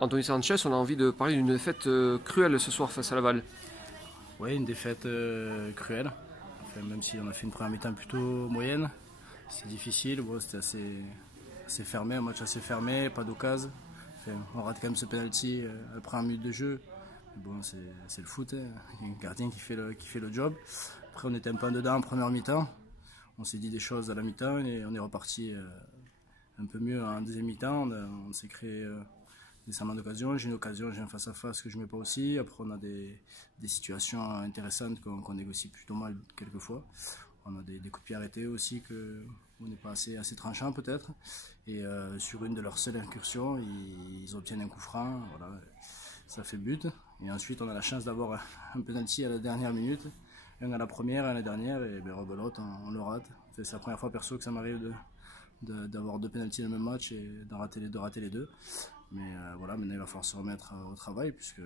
Anthony Sanchez, on a envie de parler d'une défaite cruelle ce soir face à Laval. Oui, une défaite cruelle. Enfin, même si on a fait une première mi-temps plutôt moyenne, c'était difficile. Bon, c'était assez fermé, un match assez fermé, pas d'occasion. Enfin, on rate quand même ce penalty après un minute de jeu. Bon, c'est le foot, hein. Il y a un gardien qui fait le job. Après, on était un peu en dedans en première mi-temps. On s'est dit des choses à la mi-temps et on est reparti un peu mieux en deuxième mi-temps. On s'est créé des serments d'occasion. J'ai une occasion, j'ai un face-à-ce que je ne mets pas aussi. Après, on a des situations intéressantes qu'on négocie plutôt mal quelquefois. On a des coups de pied arrêtés aussi on n'est pas assez tranchant peut-être. Et sur une de leurs seules incursions, ils obtiennent un coup franc. Voilà, ça fait but. Et ensuite, on a la chance d'avoir un penalty à la dernière minute. Un à la première, un à la dernière, et ben, rebelote, on le rate. C'est la première fois perso que ça m'arrive d'avoir deux penalties dans le même match et de rater les deux. Mais voilà, maintenant il va falloir se remettre au travail puisque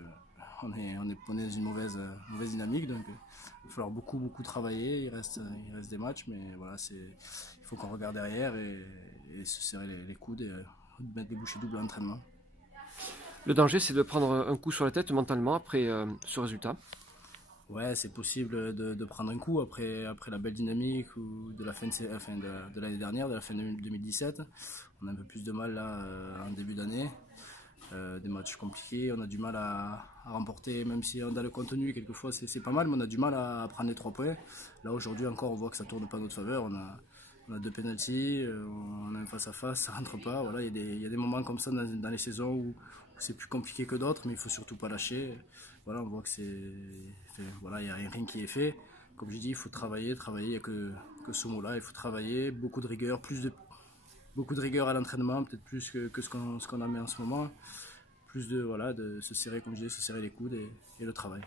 on est dans une mauvaise dynamique. Donc il va falloir beaucoup travailler. Il reste des matchs, mais voilà, il faut qu'on regarde derrière et se serrer les coudes et mettre des bouchées doubles à l'entraînement. Le danger, c'est de prendre un coup sur la tête mentalement après ce résultat. Ouais, c'est possible de prendre un coup après la belle dynamique ou de la fin de l'année dernière, de la fin de 2017. On a un peu plus de mal là en début d'année. Des matchs compliqués, on a du mal à remporter, même si dans le contenu, quelquefois c'est pas mal, mais on a du mal à prendre les 3 points. Là aujourd'hui encore, on voit que ça tourne pas en notre faveur. On a deux penalties, on a un face-à-face, ça rentre pas. Voilà, il y a des moments comme ça dans les saisons où c'est plus compliqué que d'autres, mais il faut surtout pas lâcher. Voilà, on voit que voilà, il n'y a rien qui est fait. Comme je dis, il faut travailler, il n'y a que ce mot-là, il faut travailler, beaucoup de rigueur, beaucoup de rigueur à l'entraînement, peut-être plus que ce qu'on a mis en ce moment. Plus de se serrer, comme je dis, se serrer les coudes et le travail.